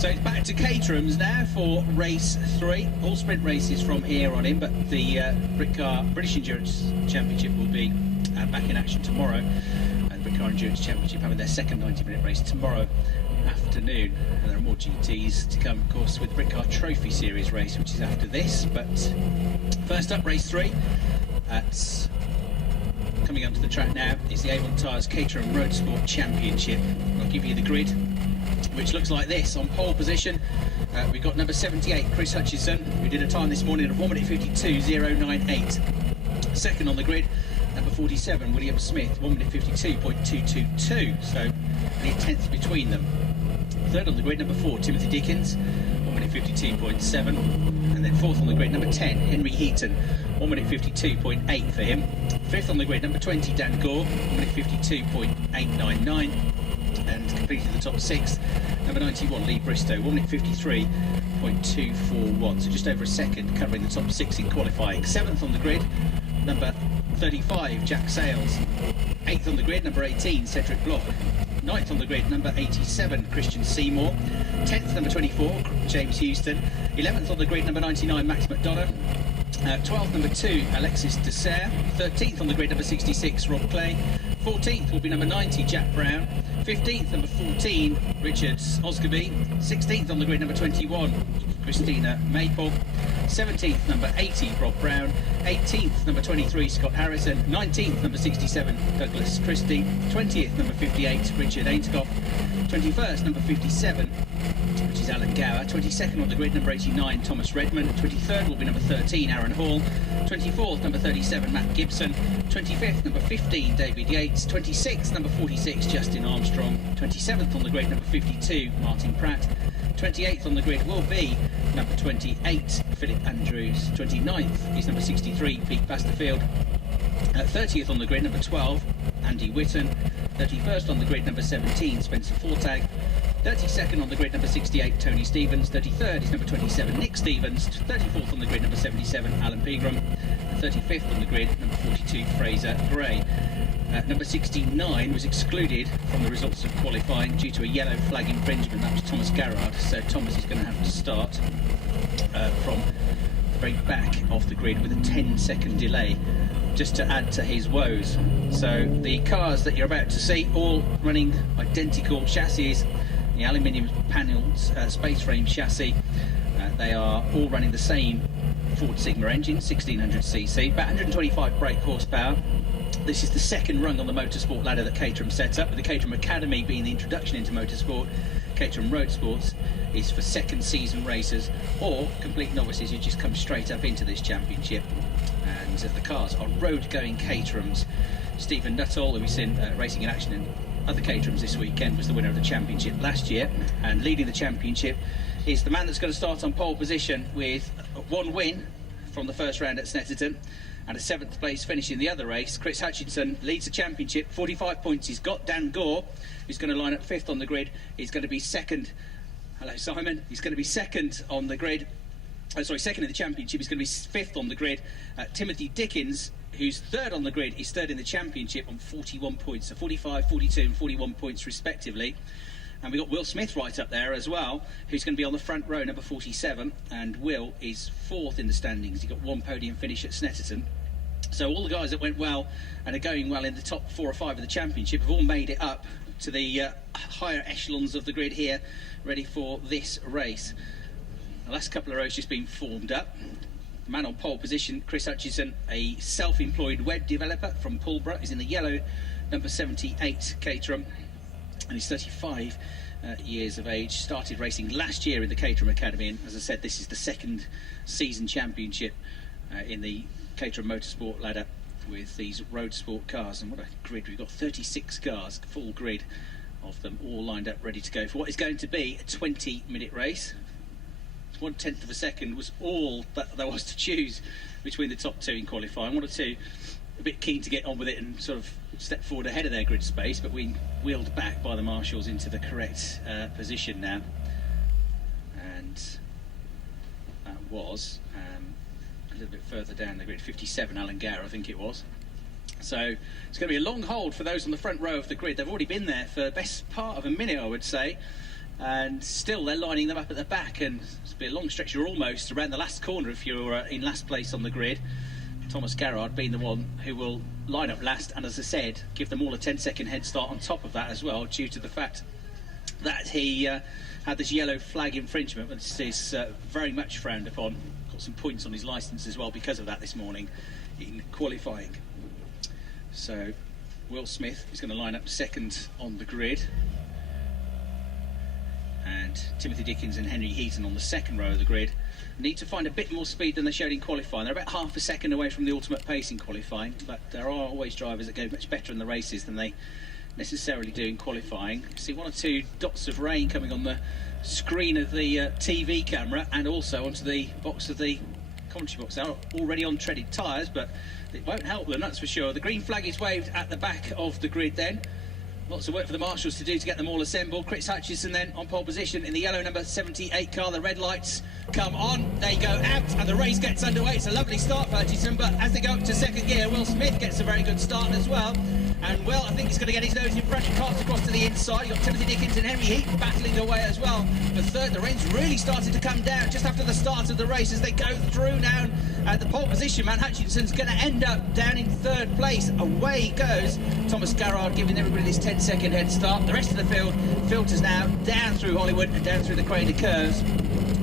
So it's back to Caterham's now for race 3. All sprint races from here on in, but the British Endurance Championship will be back in action tomorrow. And Brit Car Endurance Championship having their second 90-minute race tomorrow afternoon. And there are more GTs to come, of course, with the Brit Car Trophy Series race, which is after this. But first up, race 3. Coming onto the track now is the Avon Tyres Caterham Roadsport Championship. I'll give you the grid, which looks like this. On pole position, we've got number 78, Chris Hutchison, who did a time this morning of 1 minute 52.098. Second on the grid, number 47, William Smith, 1 minute 52.222. So only a tenth between them. Third on the grid, number 4, Timothy Dickens, 1 minute 52.7. And then fourth on the grid, number 10, Henry Heaton, 1 minute 52.8 for him. Fifth on the grid, number 20, Dan Gore, 1 minute 52.899. And completed the top 6, number 91, Lee Bristow, 1 minute 53.241. So just over a second covering the top 6 in qualifying. Seventh on the grid, number 35, Jack Sales. Eighth on the grid, number 18, Cedric Block. Ninth on the grid, number 87, Christian Seymour. 10th, number 24, James Houston. 11th on the grid, number 99, Max McDonough. 12th, number 2, Alexis Dessert. 13th on the grid, number 66, Rob Clay. 14th will be number 90, Jack Brown. 15th, number 14, Richard Osgerby. 16th on the grid, number 21, Christina Maple. 17th, number 80, Rob Brown. 18th, number 23, Scott Harrison. 19th, number 67, Douglas Christie. 20th, number 58, Richard Ainscough. 21st, number 57, which is Alan Gower. 22nd on the grid, number 89, Thomas Redmond. 23rd will be number 13, Aaron Hall. 24th, number 37, Matt Gibson. 25th, number 15, David Yates. 26th, number 46, Justin Armstrong. 27th on the grid, number 52, Martin Pratt. 28th on the grid will be number 28, Philip Andrews. 29th is number 63, Pete Basterfield. 30th on the grid, number 12, Andy Whitten. 31st on the grid, number 17, Spencer Fortag. 32nd on the grid, number 68, Tony Stevens. 33rd is number 27, Nick Stevens. 34th on the grid, number 77, Alan Pegram. And 35th on the grid, number 42, Fraser Gray. Number 69 was excluded from the results of qualifying due to a yellow flag infringement. That was Thomas Garrard. So Thomas is going to have to start from the very back of the grid with a 10-second delay, just to add to his woes. So the cars that you're about to see, all running identical chassis, the aluminium panelled space frame chassis. They are all running the same Ford Sigma engine, 1600cc, about 125 brake horsepower. This is the second rung on the motorsport ladder that Caterham set up, with the Caterham Academy being the introduction into motorsport. Caterham Roadsport is for second season racers or complete novices who just come straight up into this championship. And the cars are road-going Caterhams. Stephen Nuttall, who we've seen racing in action in other Caterhams this weekend, was the winner of the championship last year. And leading the championship is the man that's going to start on pole position with one win from the first round at Snetterton and a 7th place finish in the other race. Chris Hutchinson leads the championship, 45 points he's got. Dan Gore, who's going to line up 5th on the grid, he's going to be second. Hello, Simon. He's going to be second on the grid. Second in the championship. He's going to be 5th on the grid. Timothy Dickens, who's 3rd on the grid, is 3rd in the championship on 41 points. So 45, 42 and 41 points respectively. And we've got Will Smith right up there as well, who's going to be on the front row, number 47. And Will is 4th in the standings. He got one podium finish at Snetterton. So all the guys that went well and are going well in the top 4 or 5 of the championship have all made it up to the higher echelons of the grid here, ready for this race. The last couple of rows just been formed up. The man on pole position, Chris Hutchison, a self-employed web developer from Pulborough, is in the yellow number 78 Caterham, and he's 35 years of age. Started racing last year in the Caterham Academy, and as I said, this is the second season championship in the Caterham Motorsport ladder with these road sport cars. And what a grid, we've got 36 cars, full grid of them, all lined up ready to go for what is going to be a 20-minute race. 1/10 of a second was all that there was to choose between the top 2 in qualifying. 1 or 2 a bit keen to get on with it and sort of step forward ahead of their grid space, but we wheeled back by the marshals into the correct position now. And that was a little bit further down the grid, 57, Alan Gower, I think it was. So it's going to be a long hold for those on the front row of the grid. They've already been there for the best part of a minute, I would say. and still they're lining them up at the back, and it's been a long stretch. You're almost around the last corner if you're in last place on the grid. Thomas Garrard being the one who will line up last, and as I said, give them all a 10-second head start on top of that as well, due to the fact that he had this yellow flag infringement, which is very much frowned upon. Got some points on his licence as well because of that this morning in qualifying. So Will Smith is going to line up second on the grid, and Timothy Dickens and Henry Heaton on the second row of the grid need to find a bit more speed than they showed in qualifying. They're about half a second away from the ultimate pace in qualifying, but there are always drivers that go much better in the races than they necessarily do in qualifying. See one or two dots of rain coming on the screen of the TV camera, and also onto the box of the commentary box. They're already on treaded tyres, but it won't help them, that's for sure. The green flag is waved at the back of the grid then. Lots of work for the marshals to do to get them all assembled. Chris Hutchison then on pole position in the yellow number 78 car. The red lights come on, they go out, and the race gets underway. It's a lovely start for Hutchison, but as they go up to second gear, Will Smith gets a very good start as well. And Will, I think he's going to get his nose in front. He carts across to the inside. You've got Timothy Dickens and Henry Heaton battling away as well. The third, the rain's really started to come down just after the start of the race as they go through now. The pole position man, Hutchinson's going to end up down in third place. Away he goes. Thomas Garrard giving everybody this 10-second head start. The rest of the field filters now down through Hollywood and down through the Craner curves,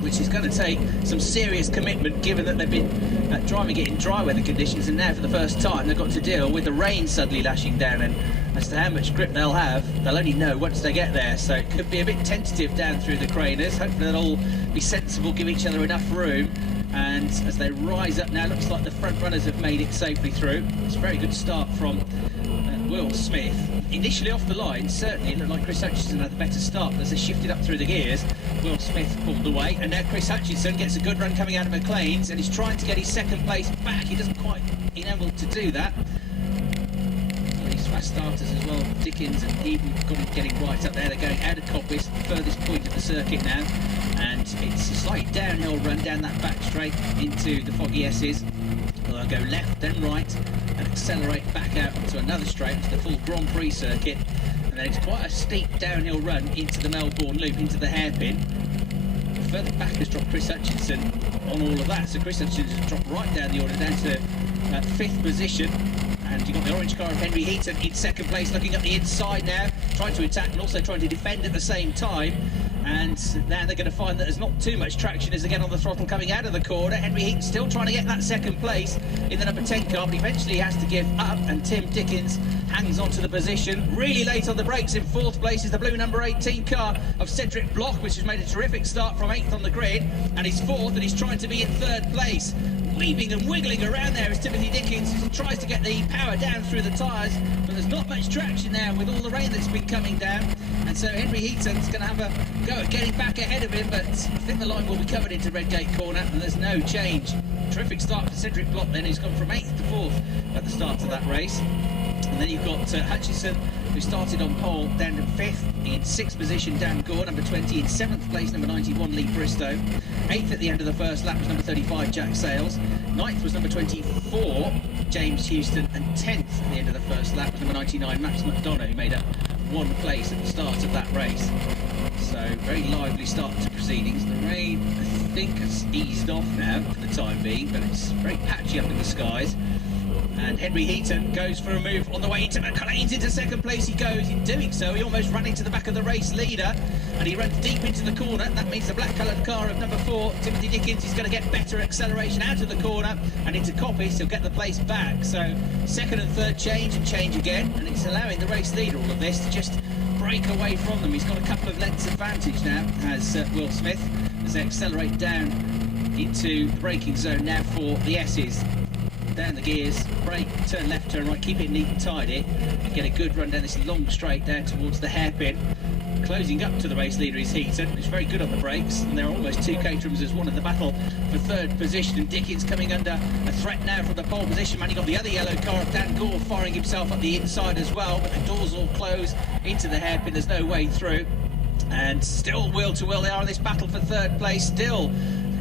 which is going to take some serious commitment, given that they've been driving it in dry weather conditions, and now for the first time they've got to deal with the rain suddenly lashing down. And as to how much grip they'll have, they'll only know once they get there. So it could be a bit tentative down through the Craners. Hopefully they'll all be sensible, give each other enough room. And as they rise up now, looks like the front runners have made it safely through. It's a very good start from Will Smith. Initially off the line, certainly it looked like Chris Hutchison had the better start, but as they shifted up through the gears, Will Smith pulled away, and now Chris Hutchison gets a good run coming out of McLean's, and he's trying to get his second place back. He doesn't quite enable to do that. These fast starters as well, Dickens and Heaton, got him getting right up there. They're going out of Coppice, the furthest point of the circuit now, and it's a slight downhill run down that back straight into the Foggy S's. They'll go left, then right, and accelerate back out onto another straight, into the full Grand Prix circuit. And then it's quite a steep downhill run into the Melbourne Loop, into the hairpin. The further back has dropped Chris Hutchison on all of that. So Chris Hutchison has dropped right down the order, down to fifth position. And you've got the orange car of Henry Heaton in second place, looking at the inside now, trying to attack and also trying to defend at the same time. And now they're going to find that there's not too much traction as they get on the throttle coming out of the corner. Henry Heaton still trying to get that second place in the number 10 car, but eventually he has to give up, and Tim Dickens hangs on to the position. Really late on the brakes in fourth place is the blue number 18 car of Cedric Bloch, which has made a terrific start from 8th on the grid, and he's fourth, and he's trying to be in third place. Weaving and wiggling around there is Timothy Dickens, who tries to get the power down through the tyres, but there's not much traction now with all the rain that's been coming down, and so Henry Heaton's going to have a go at getting back ahead of him, but I think the line will be covered into Redgate Corner, and there's no change. Terrific start for Cedric Bloch then, who's gone from 8th to 4th at the start of that race. And then you've got Hutchison, who started on pole, down to 5th. In 6th position, Dan Gore, number 20. In 7th place, number 91, Lee Bristow. 8th at the end of the first lap was number 35, Jack Sales. 9th was number 24, James Houston. And 10th at the end of the first lap was number 99, Max McDonough, who made up one place at the start of that race. So, very lively start to proceedings. The rain, I think, has eased off now for the time being, but it's very patchy up in the skies. And Henry Heaton goes for a move on the way into McLean's. Into second place he goes. In doing so, he almost ran into the back of the race leader, and he runs deep into the corner. That means the black-coloured car of number 4, Timothy Dickens, is going to get better acceleration out of the corner and into Coppice. He'll get the place back. So second and third change and change again, and it's allowing the race leader all of this to just break away from them. He's got a couple of lengths advantage now, has Will Smith, as they accelerate down into the braking zone now for the S's. Down the gears, brake, turn left, turn right, keep it neat and tidy, and get a good run down this long straight down towards the hairpin. Closing up to the race leader is Heaton, who's very good on the brakes, and there are almost two Caterhams as one in the battle for third position, and Dickens coming under a threat now from the pole position man. You've got the other yellow car of Dan Gore firing himself up the inside as well, but the doors all close into the hairpin, there's no way through. And still wheel to wheel they are in this battle for third place. Still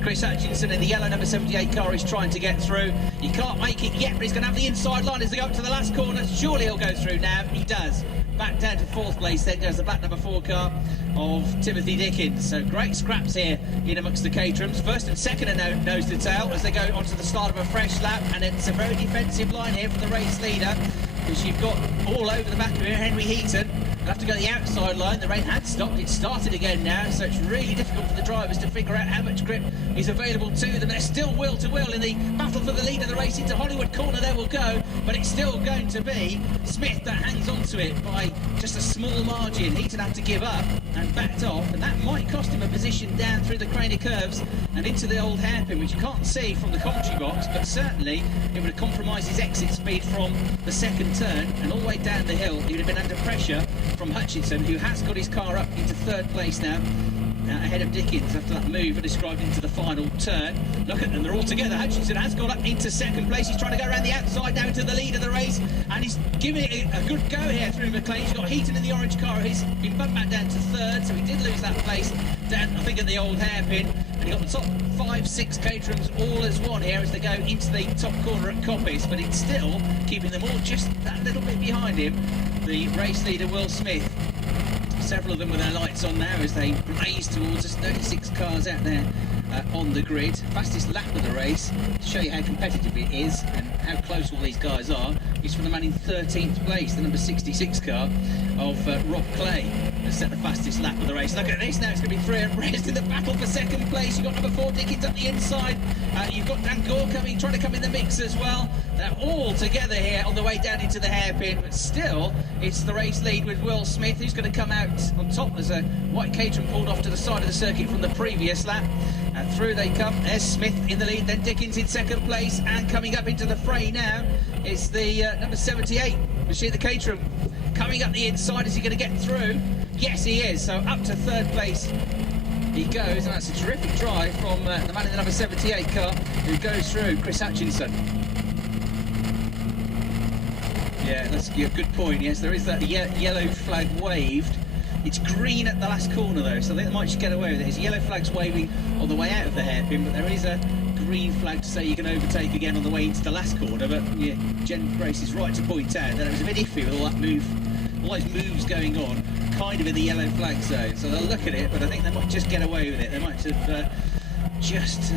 Chris Hutchinson in the yellow number 78 car is trying to get through. He can't make it yet, but he's going to have the inside line as they go up to the last corner. Surely he'll go through now. He does. Back down to fourth place, then goes the black number 4 car of Timothy Dickens. So great scraps here in amongst the Caterhams. First and second are nose to tail as they go onto the start of a fresh lap, and it's a very defensive line here for the race leader, because you've got all over the back of here Henry Heaton. They'll have to go to the outside line. The rain had stopped, it started again now, so it's really difficult for the drivers to figure out how much grip is available to them. They're still wheel to wheel in the battle for the lead of the race. Into Hollywood Corner there will go, but it's still going to be Smith that hangs on to it by just a small margin. Heaton had to give up and backed off, and that might cost him a position down through the Craney curves and into the old hairpin, which you can't see from the commentary box, but certainly it would have compromised his exit speed from the second turn, and all the way down the hill he would have been under pressure from Hutchinson, who has got his car up into third place now, ahead of Dickens after that move I described into the final turn. Look at them, they're all together. Hutchinson has got up into second place. He's trying to go around the outside now into the lead of the race, and he's giving it a good go here through McLean. He's got Heaton in the orange car. He's been bumped back down to third, so he did lose that place down, I think, at the old hairpin. And he got the top 5-6 Caterhams all as one here as they go into the top corner at Coppice, but it's still keeping them all just that little bit behind him. The race leader, Will Smith. Several of them with their lights on now as they blaze towards us. 36 cars out there on the grid. Fastest lap of the race, to show you how competitive it is and how close all these guys are, is from the man in 13th place, the number 66 car of Rob Clay, has set the fastest lap of the race. Look at this now, it's going to be three abreast in the battle for second place. You've got number 4 Dickens up the inside. You've got Dan Gore trying to come in the mix as well. They're all together here on the way down into the hairpin, but still it's the race lead with Will Smith, who's going to come out on top. There's a white Caterham pulled off to the side of the circuit from the previous lap. Through they come. There's Smith in the lead, then Dickens in second place, and coming up into the fray now is the number 78, Machine the Caterham. Coming up the inside, is he going to get through? Yes, he is. So up to third place he goes, and that's a terrific drive from the man in the number 78 car who goes through, Chris Hutchinson. Yeah, that's a good point. Yes, there is that yellow flag waved. It's green at the last corner though, so I think they might just get away with it. His yellow flag's waving on the way out of the hairpin, but there is a green flag to say you can overtake again on the way into the last corner. But yeah, Jen Grace is right to point out that it was a bit iffy with all those moves going on, kind of in the yellow flag zone. So they'll look at it, but I think they might just get away with it. They might have just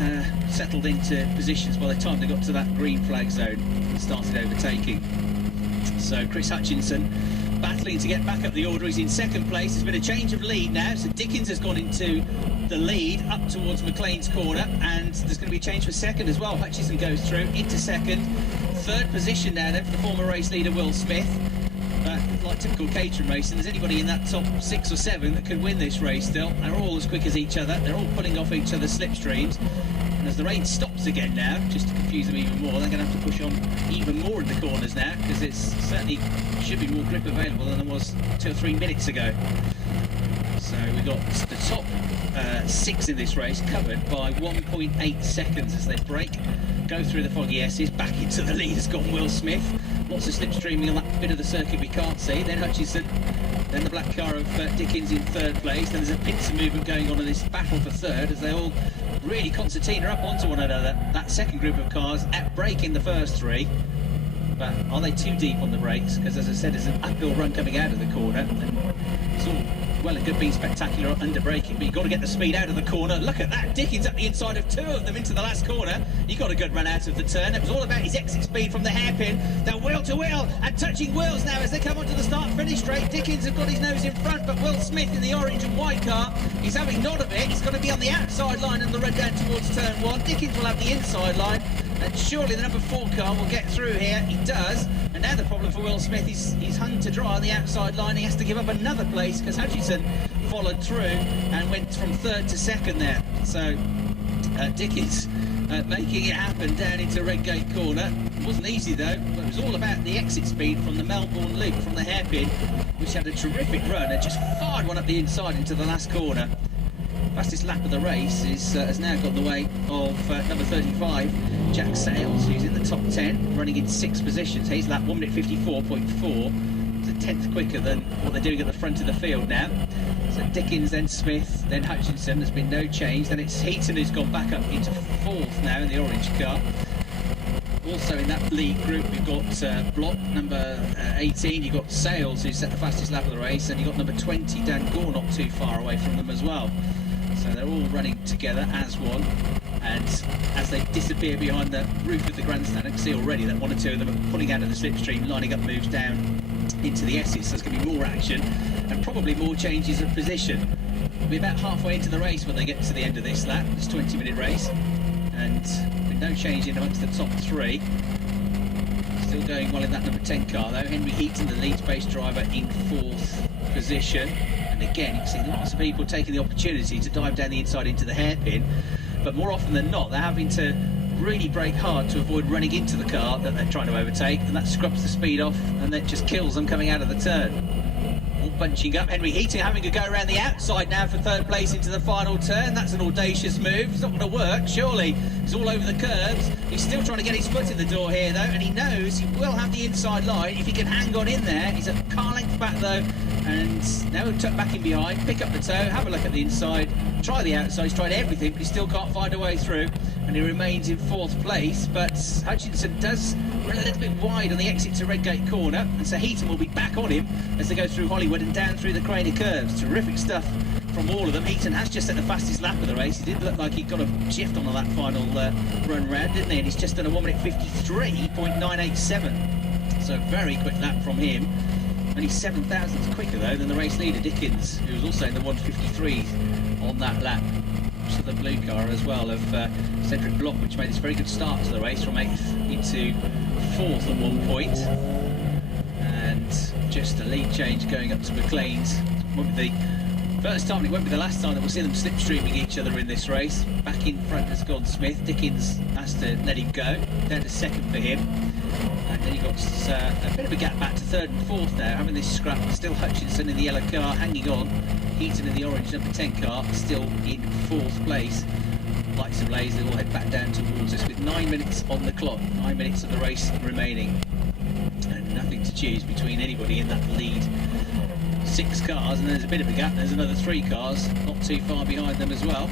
settled into positions by the time they got to that green flag zone and started overtaking. So Chris Hutchinson battling to get back up the order. He's in second place. There's been a change of lead now, so Dickens has gone into the lead up towards McLean's corner, and there's going to be a change for second as well. Hutchinson goes through into second. Third position now then for the former race leader Will Smith. Like typical Caterham racing, there's anybody in that top 6 or 7 that could win this race still. They're all as quick as each other. They're all pulling off each other's slipstreams. And as the rain stops again now, just to confuse them even more, they're going to have to push on even more in the corners now, because it's certainly should be more grip available than there was 2 or 3 minutes ago. So we've got the top 6 in this race covered by 1.8 seconds as they brake, go through the foggy S's. Back into the lead has gone Will Smith. Lots of slipstreaming on that bit of the circuit we can't see. Then Hutchinson, then the black car of Dickens in third place. Then there's a pincer movement going on in this battle for third as they all really concertina up onto one another. That second group of cars at braking the first 3. But are they too deep on the brakes? Because as I said, there's an uphill run coming out of the corner. And it's all well and good being spectacular under braking, but you've got to get the speed out of the corner. Look at that, Dickens up the inside of 2 of them into the last corner. He got a good run out of the turn. It was all about his exit speed from the hairpin. They're wheel to wheel and touching wheels now as they come onto the start-finish straight. Dickens have got his nose in front, but Will Smith in the orange and white car, he's having none of it. He's going to be on the outside line and the run down towards turn 1. Dickens will have the inside line, and surely the number 4 car will get through here. He does. And now the problem for Will Smith is he's hung to dry on the outside line. He has to give up another place because Hutchinson followed through and went from 3rd to 2nd there. So Dickens making it happen down into Redgate Corner. It wasn't easy though, but it was all about the exit speed from the Melbourne Loop from the hairpin, which had a terrific run and just fired one up the inside into the last corner. Fastest lap of the race has now got the way of number 35, Jack Sales, who's in the top 10, running in 6 positions. He's lap 1 minute 54.4. It's a 10th quicker than what they're doing at the front of the field now. So Dickens, then Smith, then Hutchinson. There's been no change. Then it's Heaton who's gone back up into 4th now in the orange car. Also in that lead group, we've got Block, number 18, you've got Sales, who set the fastest lap of the race, and you've got number 20, Dan Gore, not too far away from them as well. So they're all running together as one, and as they disappear behind the roof of the grandstand, I can see already that one or two of them are pulling out of the slipstream, lining up moves down into the S's, so there's going to be more action and probably more changes of position. We'll be about halfway into the race when they get to the end of this lap, this 20-minute race, and with no change in amongst the top three. Still going well in that number 10 car though. Henry Heaton, the lead-based driver, in 4th position. And again, you can see lots of people taking the opportunity to dive down the inside into the hairpin, but more often than not, they're having to really brake hard to avoid running into the car that they're trying to overtake, and that scrubs the speed off and that just kills them coming out of the turn. All bunching up. Henry Heaton having a go around the outside now for 3rd place into the final turn. That's an audacious move. It's not going to work, surely. He's all over the curbs. He's still trying to get his foot in the door here, though, and he knows he will have the inside line if he can hang on in there. He's a car length back, though, and now he'll tuck back in behind, pick up the toe, have a look at the inside, try the outside. He's tried everything, but he still can't find a way through, and he remains in 4th place. But Hutchinson does run a little bit wide on the exit to Redgate Corner, and so Heaton will be back on him as they go through Hollywood and down through the Craner curves. Terrific stuff from all of them. Heaton has just set the fastest lap of the race. He did look like he got a shift on that final run round, didn't he? And he's just done a 1 minute 53.987. So a very quick lap from him. Only 7 thousandths quicker though than the race leader Dickens, who was also in the 153 on that lap. To the blue car as well of Cedric Block, which made this very good start to the race from 8th into 4th at one point. And just a lead change going up to McLean's. Won't be the first time, and it won't be the last time that we'll see them slipstreaming each other in this race. Back in front has gone Smith. Dickens has to let him go, down to 2nd for him. And then you've got a bit of a gap back to 3rd and 4th now, having this scrap. Still Hutchinson in the yellow car hanging on. Heaton in the orange number 10 car still in 4th place. Lights ablaze, they will head back down towards us with 9 minutes on the clock, 9 minutes of the race remaining, and nothing to choose between anybody in that lead. 6 cars, and there's a bit of a gap. There's another 3 cars not too far behind them as well.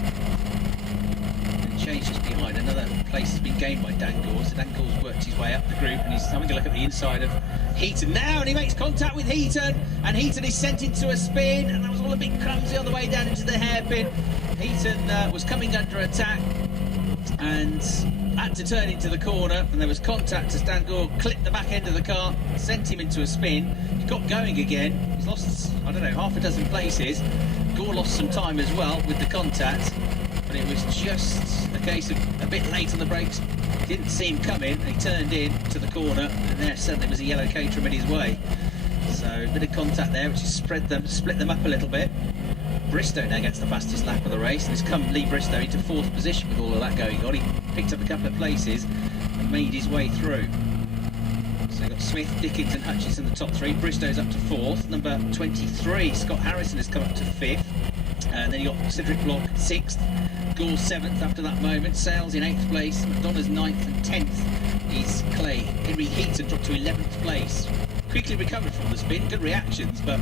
And changes behind. Another place has been gained by Dan Gore. So Dan Gore's worked his way up the group, and he's having a look at the inside of Heaton now, and he makes contact with Heaton, and Heaton is sent into a spin, and that was all a bit clumsy on the way down into the hairpin. Heaton was coming under attack and had to turn into the corner, and there was contact as Dan Gore clipped the back end of the car, sent him into a spin. He got going again. He's lost, I don't know, half a dozen places. Gore lost some time as well with the contact, but it was just a case of a bit late on the brakes. Didn't see him coming, and he turned in to the corner, and there suddenly was a yellow Caterham in his way. So a bit of contact there, which has split them up a little bit. Bristow now gets the fastest lap of the race, and has come Lee Bristow into 4th position with all of that going on. He picked up a couple of places and made his way through. So you've got Smith, Dickens and Hutchinson the top 3. Bristow's up to 4th. Number 23, Scott Harrison, has come up to 5th. And then you've got Cedric Block 6th. Gore 7th after that moment. Sales in 8th place. McDonough's 9th, and 10th is Clay. Henry Heaton dropped to 11th place. Quickly recovered from the spin, good reactions, but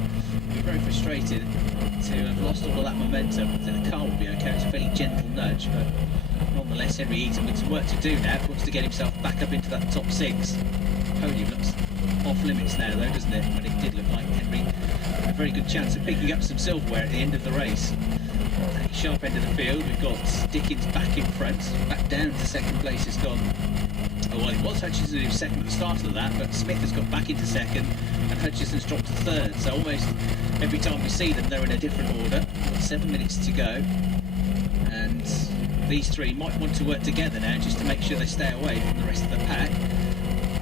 we're very frustrated to have lost all of that momentum. I think the car will be okay. It's a fairly gentle nudge, but nonetheless, Henry Heaton with some work to do now if he wants to get himself back up into that top 6. Podium looks off limits now, though, doesn't it? But it did look like Henry had a very good chance of picking up some silverware at the end of the race. At the sharp end of the field, we've got Dickens back in front, back down to 2nd place has gone. Oh, well, it was Hutchinson who was 2nd at the start of that, but Smith has got back into 2nd, and Hutchinson's dropped to 3rd. So almost every time we see them, they're in a different order. We've got 7 minutes to go, and these 3 might want to work together now just to make sure they stay away from the rest of the pack.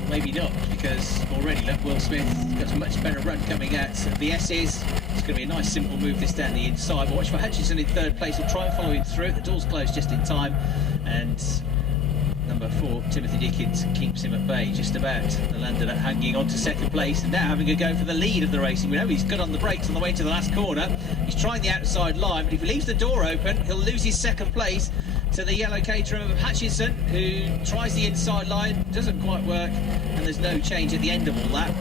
Maybe not, because already look, Will Smith got a much better run coming out of the S's. It's going to be a nice simple move this down the inside. But watch for Hutchinson in 3rd place. We'll try and follow him through. The door's closed just in time, and number 4, Timothy Dickens, keeps him at bay just about. The London hanging on to 2nd place, and now having a go for the lead of the race. And we know he's good on the brakes on the way to the last corner. He's trying the outside line, but if he leaves the door open, he'll lose his 2nd place to the yellow Caterham of Hutchinson, who tries the inside line, doesn't quite work, and there's no change at the end of all that.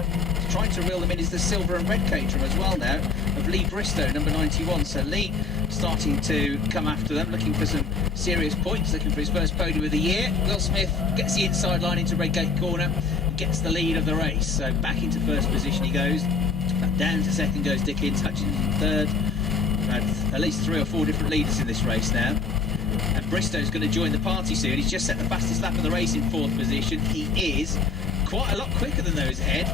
Trying to reel them in is the silver and red Caterham as well now of Lee Bristow, number 91. So Lee starting to come after them, looking for some serious points, looking for his first podium of the year. Will Smith gets the inside line into Redgate corner, gets the lead of the race, so back into first position he goes. Down to second goes Dickens, Hutchins in third. We've had at least 3 or 4 different leaders in this race now. And Bristow's going to join the party soon. He's just set the fastest lap of the race in 4th position. He is quite a lot quicker than those ahead,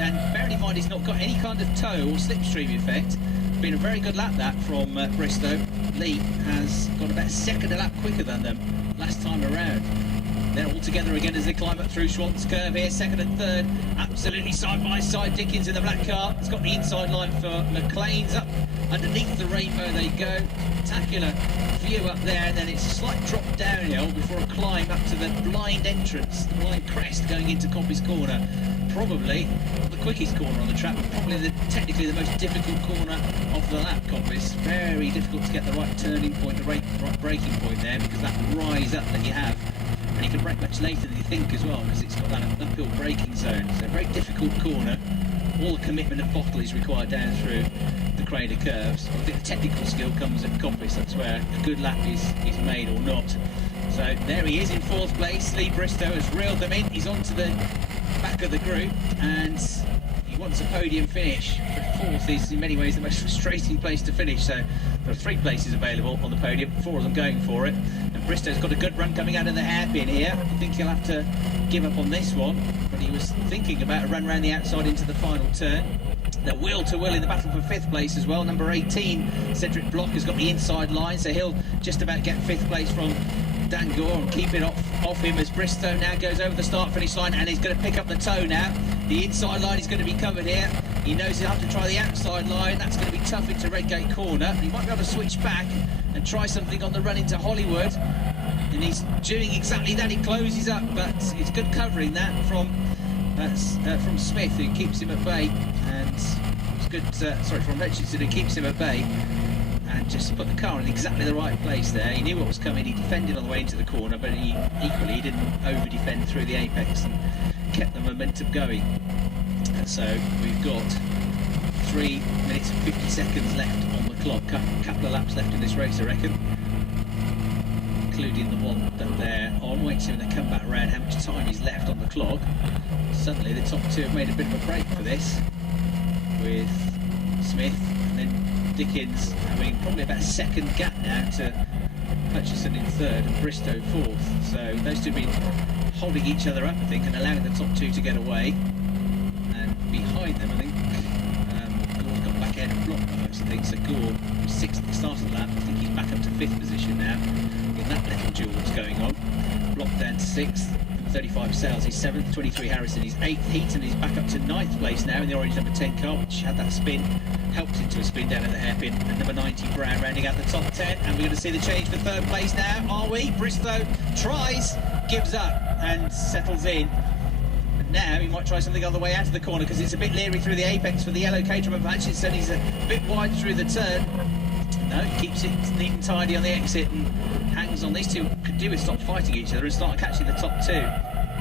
and bearing in mind he's not got any kind of tow or slipstream effect. Been a very good lap that from Bristow. Lee has got about a second a lap quicker than them last time around. They're all together again as they climb up through Schwant's curve here, second and third, absolutely side by side. Dickens in the black car, it's got the inside line for McLean's. Up underneath the rainbow they go, spectacular view up there, and then it's a slight drop downhill before a climb up to the blind entrance, the blind crest going into Coppice Corner. Probably not the quickest corner on the track, but probably technically the most difficult corner of the lap, Coppice. Very difficult to get the right turning point, the right braking point there, because that rise up that you have. And you can brake much later than you think as well, because it's got that uphill braking zone. So a very difficult corner. All the commitment and bottle is required down through the Crater curves. I think the technical skill comes at Coppice. That's where a good lap is made or not. So there he is in 4th place. Lee Bristow has reeled them in. He's onto the back of the group, and he wants a podium finish. But 4th is in many ways the most frustrating place to finish. So there are 3 places available on the podium, 4 of them going for it. And Bristow's got a good run coming out of the hairpin here. I think he'll have to give up on this one, but he was thinking about a run round the outside into the final turn. They're wheel to wheel in the battle for 5th place as well. Number 18, Cedric Block, has got the inside line, so he'll just about get 5th place from Dan Gore and keep it off him as Bristow now goes over the start-finish line, and he's going to pick up the tow now. The inside line is going to be covered here. He knows he'll have to try the outside line. That's going to be tough into Redgate corner. He might be able to switch back and try something on the run into Hollywood. And he's doing exactly that. He closes up, but it's good covering that from Smith, who keeps him at bay. And it's good, from Richardson, who keeps him at bay. And just put the car in exactly the right place there. He knew what was coming. He defended on the way into the corner, but he didn't over-defend through the apex and kept the momentum going. And so we've got 3 minutes and 50 seconds left on the clock. Couple of laps left in this race, I reckon, including the one that they're on. Wait till they come back around how much time is left on the clock. Suddenly the top 2 have made a bit of a break for this, with Smith and then Dickens having probably about a second gap now to Hutchison in 3rd and Bristow 4th. So those 2 have been holding each other up, I think, and allowing the top 2 to get away. And behind them, I think, Gore's got back ahead of Block first, I think. So Gore was 6th at the start of the lap. I think he's back up to 5th position now in that little duel that's going on. Block down to 6th. 35 Sales, he's 7th, 23 Harrison, he's 8th. Heaton is back up to 9th place now in the orange number 10 car, which had that spin, helped into a spin down at the hairpin. And number 90 Brown rounding out the top 10, and we're going to see the change for 3rd place now, are we? Bristow tries, gives up and settles in. And now he might try something on the way out of the corner, because it's a bit leery through the apex for the yellow Caterham of Hutchinson. He's a bit wide through the turn. No, he keeps it neat and tidy on the exit and hangs on. These 2 could do with stop fighting each other and start catching the top 2.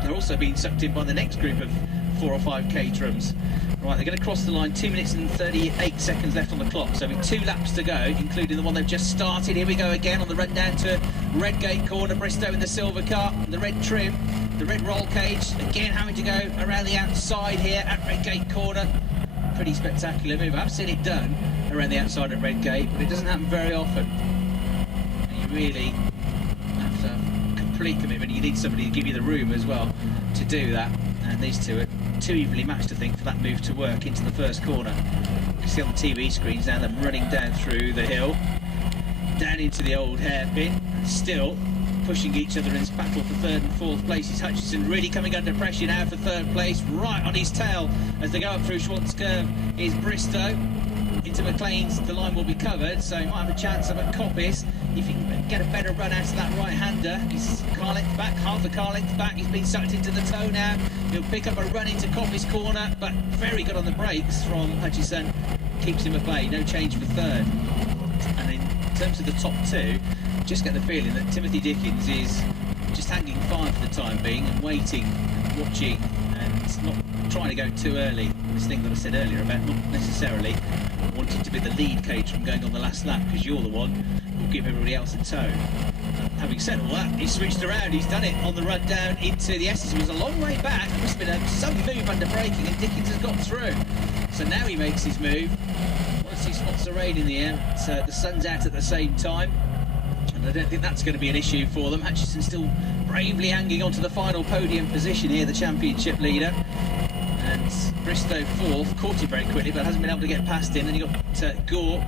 They're also being sucked in by the next group of 4 or 5 Caterhams. Right, they're going to cross the line, 2 minutes and 38 seconds left on the clock, so with 2 laps to go, including the one they've just started. Here we go again on the run down to Redgate corner. Bristow in the silver car, the red trim, the red roll cage, again having to go around the outside here at Redgate corner. Pretty spectacular move. I've seen it done around the outside of Redgate, but it doesn't happen very often. And you really have to have complete commitment. You need somebody to give you the room as well to do that. And these 2 are too evenly matched, I think, for that move to work into the first corner. You can see on the TV screens now them running down through the hill, down into the old hairpin, still pushing each other in this battle for 3rd and 4th places. Hutchison really coming under pressure now for 3rd place, right on his tail as they go up through Schwant's curve is Bristow. Into McLean's, the line will be covered, so he might have a chance of a Coppice if he can get a better run out of that right-hander. He's car length back, half a car length back. He's been sucked into the toe now. He'll pick up a run into Coppice corner, but very good on the brakes from Hutchison. Keeps him at bay, no change for 3rd. And in terms of the top 2, just get the feeling that Timothy Dickens is just hanging fire for the time being and waiting and watching and not trying to go too early. this thing that I said earlier about not necessarily wanting to be the lead Caterham going on the last lap, because you're the one who'll give everybody else a tow. Having said all that, he switched around, he's done it on the run down into the Essex. It was a long way back, there must have been some move under braking, and Dickens has got through. So now he makes his move. Once he spots the rain in the air, so the sun's out at the same time. And I don't think that's going to be an issue for them. Hutchinson still bravely hanging on to the final podium position here, the championship leader. And Bristow fourth, caught him very quickly, but hasn't been able to get past him. Then you got Gore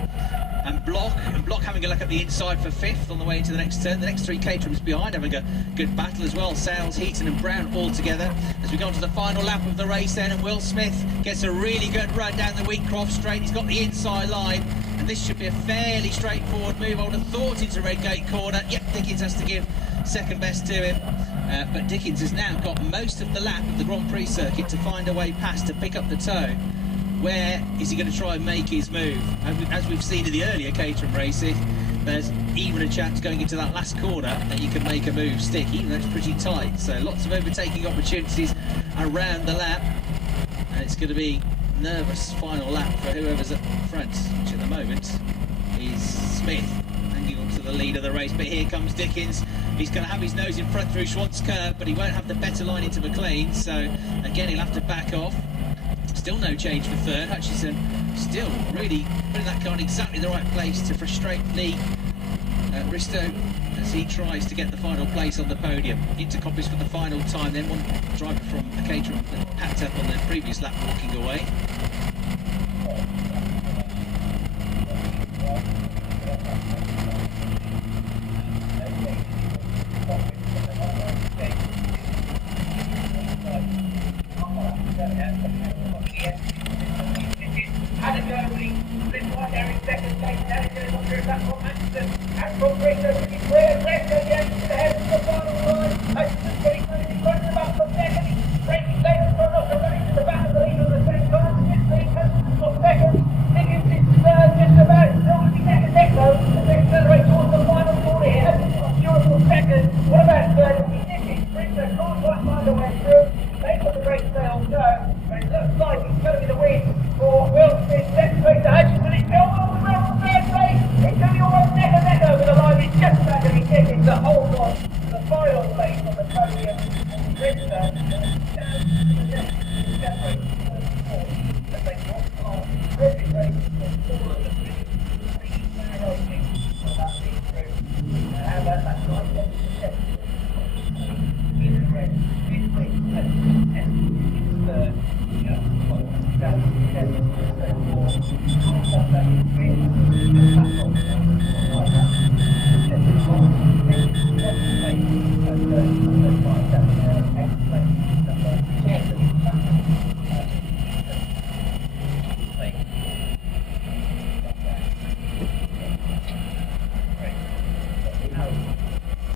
and Block having a look at the inside for fifth on the way into the next turn. The next three Caterhams behind having a good battle as well. Sales, Heaton and Brown all together as we go on to the final lap of the race then, and Will Smith gets a really good run down the Wheatcroft straight. He's got the inside line, and this should be a fairly straightforward move. I would have thought into Redgate corner. Yep, Dickens has to give second best to him. But Dickens has now got most of the lap of the Grand Prix circuit to find a way past to pick up the tow. Where is he going to try and make his move? As we've seen in the earlier Caterham races, there's even a chance going into that last corner that you can make a move stick, even though it's pretty tight. So lots of overtaking opportunities around the lap, and it's going to be nervous final lap for whoever's at front, which at the moment is Smith, hanging on to the lead of the race. But here comes Dickens. He's going to have his nose in front through Schwantz curve, but he won't have the better line into McLean, so again he'll have to back off. Still no change for third. Hutchinson still really putting that car in exactly the right place to frustrate Lee Bristow as he tries to get the final place on the podium. Into copies for the final time, then one driver from the Caterham that packed up on the previous lap walking away. Second place, now it's going to go through that from Manchester. And from Bristow,